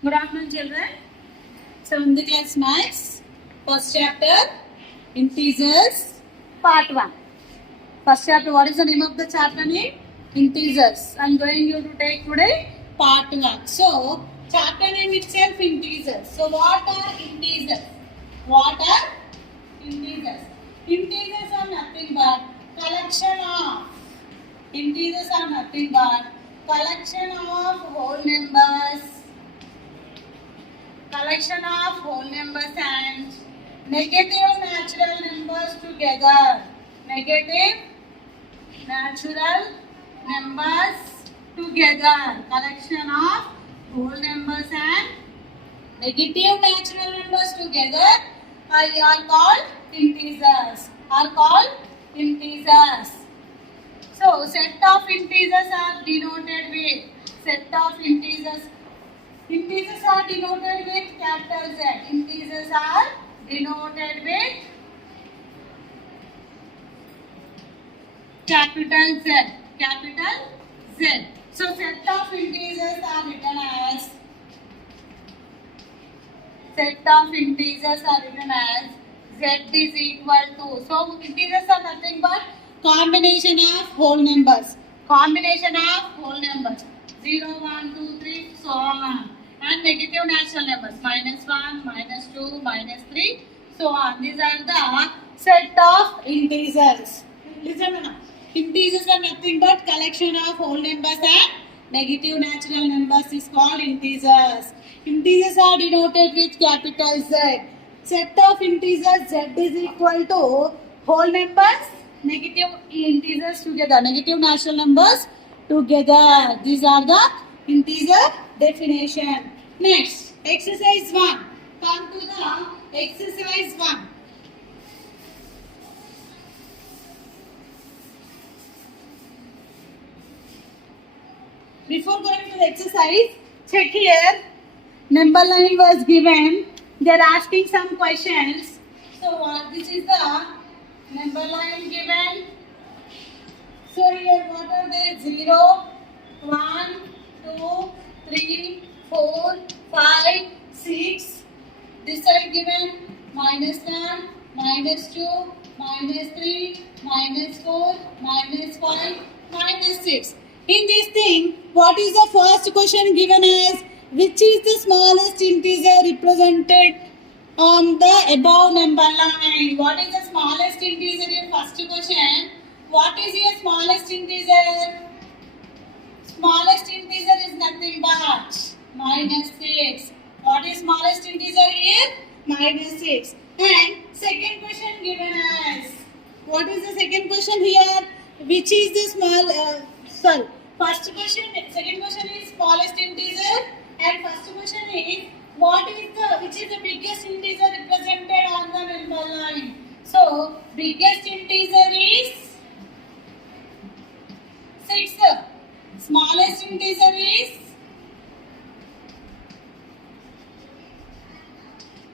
Good afternoon, children. 7th class Maths, first chapter, Integers, part 1. First chapter, what is the name of the chapter name? Integers. I am going you to take today part 1. So, chapter name itself Integers. So, what are integers? What are integers? Integers are nothing but collection of. Integers are nothing but collection of whole numbers. Collection of whole numbers and negative natural numbers together. Negative natural numbers together. Collection of whole numbers and negative natural numbers together are called integers. Are called integers. So set of integers are denoted with set of integers. Integers are denoted with capital Z. Integers are denoted with capital Z. Capital Z. So set of integers are written as Z is equal to. So integers are nothing but combination of whole numbers. Combination of whole numbers. 0, 1, 2, 3, so on. And negative natural numbers. -1, -2, -3, so on. These are the set of integers. Listen now. Integers are nothing but collection of whole numbers and negative natural numbers is called integers. Integers are denoted with capital Z. Set of integers Z is equal to whole numbers, negative integers together, negative natural numbers together. These are the integer definition. Next, exercise 1. Come to the exercise 1. Before going to the exercise, check here. Number line was given. They are asking some questions. So this is the number line given. So here what are they? 0, 1, 2, 3, 4, 5, 6. This side given -1, -2, -3, -4, -5, -6. In this thing, what is the first question given as? Which is the smallest integer represented on the above number line? What is the smallest integer in first question? What is your smallest integer? Smallest integer is nothing but -6. What is smallest integer here? -6. And second question given as, what is the second question here? Which is the first question, second question is smallest integer, and first question is which is the biggest integer represented on the number line? So biggest integer is 6. Smallest integer is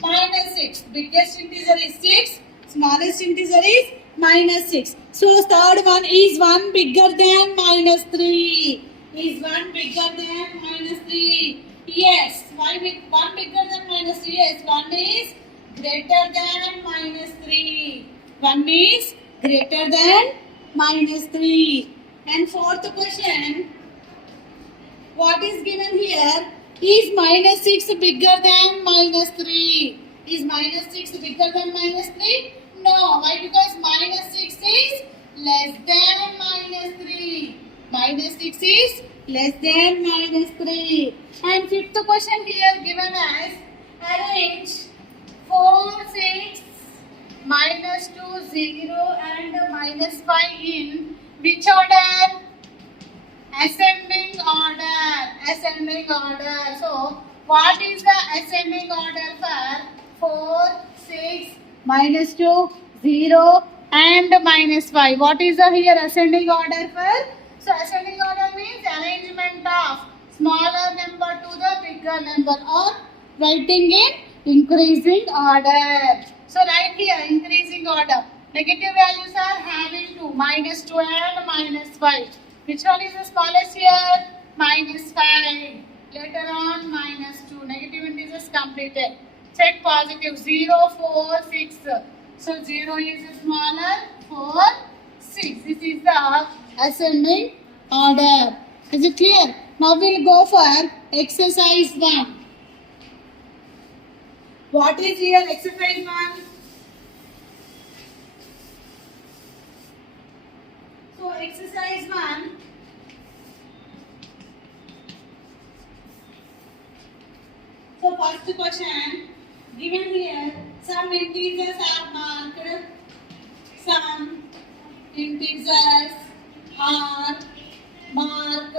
-6. Biggest integer is 6. Smallest integer is -6. So third one, is 1 bigger than -3? Is 1 bigger than -3? Yes. Why 1 bigger than -3? Yes. 1 is greater than -3. 1 is greater than -3. And fourth question, what is given here? Is -6 bigger than -3? Is -6 bigger than -3? No. Why? Because -6 is less than -3. -6 is less than -3. And fifth question here given as, arrange 4, 6, -2, 0 and -5 in which order? Ascending order. Ascending order. So what is the ascending order for 4, 6, -2, 0 and -5? What is the here ascending order for? So ascending order means arrangement of smaller number to the bigger number, or writing in increasing order. So write here increasing order. Negative values are having 2, -2 and -5. Which one is the smallest here? -5. Later on -2. completed. Check positive. 0, 4, 6. So 0 is smaller. 4, 6. This is the ascending order. Is it clear? Now we'll go for exercise 1. What is here exercise 1? So exercise 1. So first question given here, some integers are marked. Some integers are marked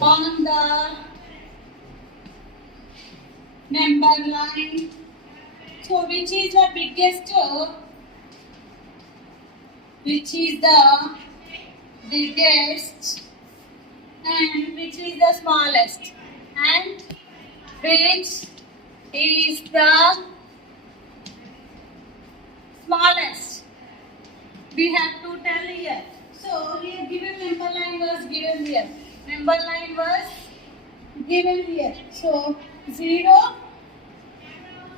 on the number line. So which is the biggest? Which is the biggest and which is the smallest? And which is the smallest? We have to tell here. So here given number line was given here. Number line was given here. So 0,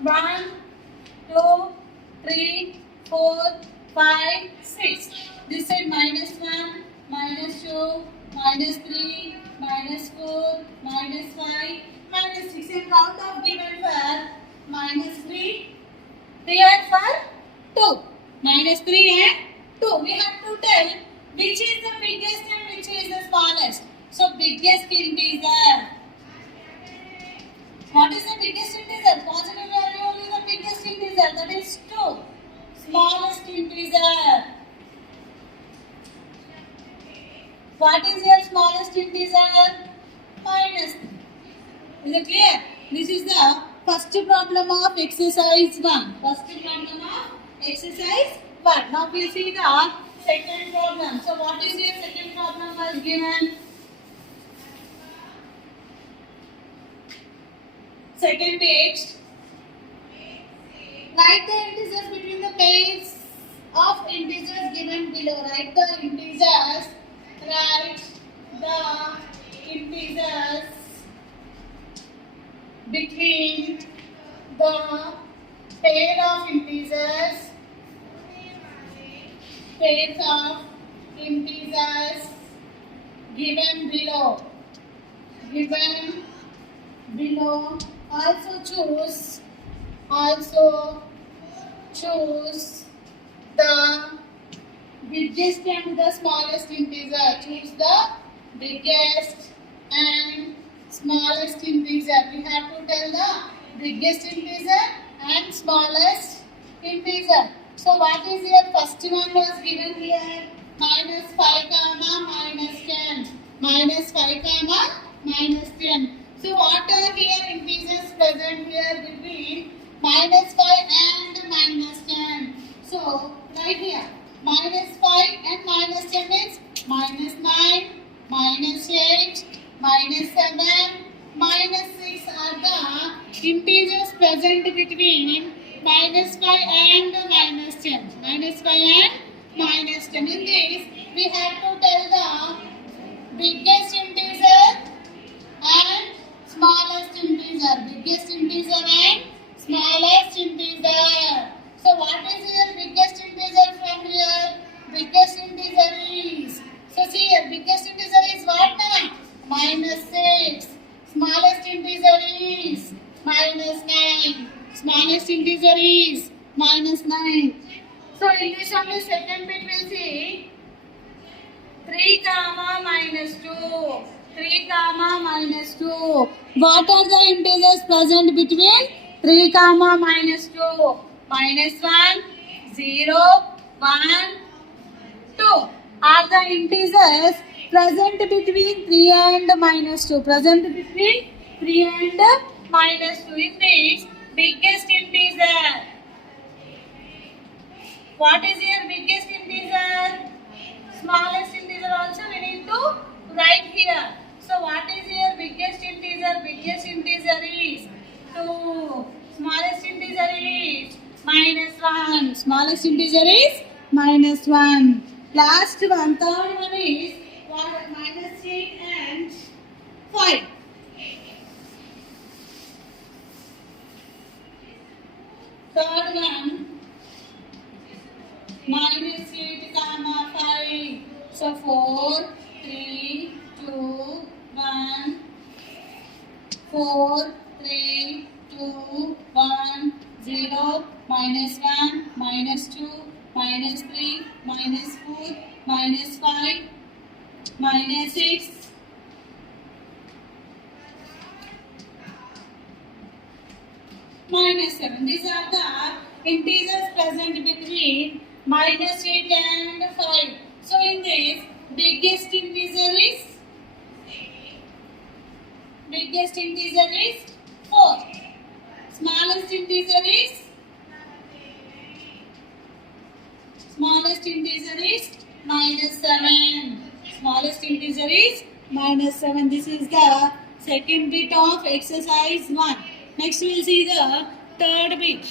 1, 2, 3, 4, 5, 6. This side -1, -2, -3, -4, -5, -6. And count of given for -3. Here for 2. -3 and 2. We have to tell which is the biggest and which is the smallest. So biggest integer. What is the biggest integer? Positive value only the biggest integer. That is 2. Smallest integer. What is your smallest integer? -3. Is it clear? This is the first problem of exercise 1. First problem of exercise 1. Now we see the second problem. So what is your second problem was given? Second page. Write the integers between the pairs of integers given below. Write the integers. Write the integers between the pair of integers. Pairs of integers given below. Given below. Also choose the biggest and the smallest integer. Choose the biggest and smallest integer. We have to tell the biggest integer and smallest integer. So what is your first one was given here? -5 comma -10. -5 comma -10. So what are here integers present here between -5 and -10? So right here -5 and -10 is -9, -8, -7, -6 are the integers present between -5 and -10. -5 and -10. In this, we have to tell the biggest integer and smallest integer. Biggest integer and smallest integer. So what is your biggest integer from here? Biggest integer is. So see here, biggest integer is what now? -6. Smallest integer is -9. Smallest integer is -9. So in this only second bit we'll see 3 comma -2. 3 comma -2. What are the integers present between 3 comma -2? -1, 0, 1, 2 are the integers present between 3 and -2. Present between 3 and -2. In this, biggest integer. What is your biggest integer? Smallest integer also we need to write here. So what is your biggest integer? Biggest integer is 2. Smallest integer is -1. Smallest integer is -1. Last one, third one is -8 and 5. So 4, 3, 2, 1. 4, 3, 2, 1, 0, minus 1, minus 2, minus 3, minus 4, minus 5, minus 6, minus 7. These are the integers present between minus 8 and 5. So in this, biggest integer is 4. Smallest integer is minus 7. Smallest integer is minus 7. This is the second bit of exercise 1. Next we will see the third bit.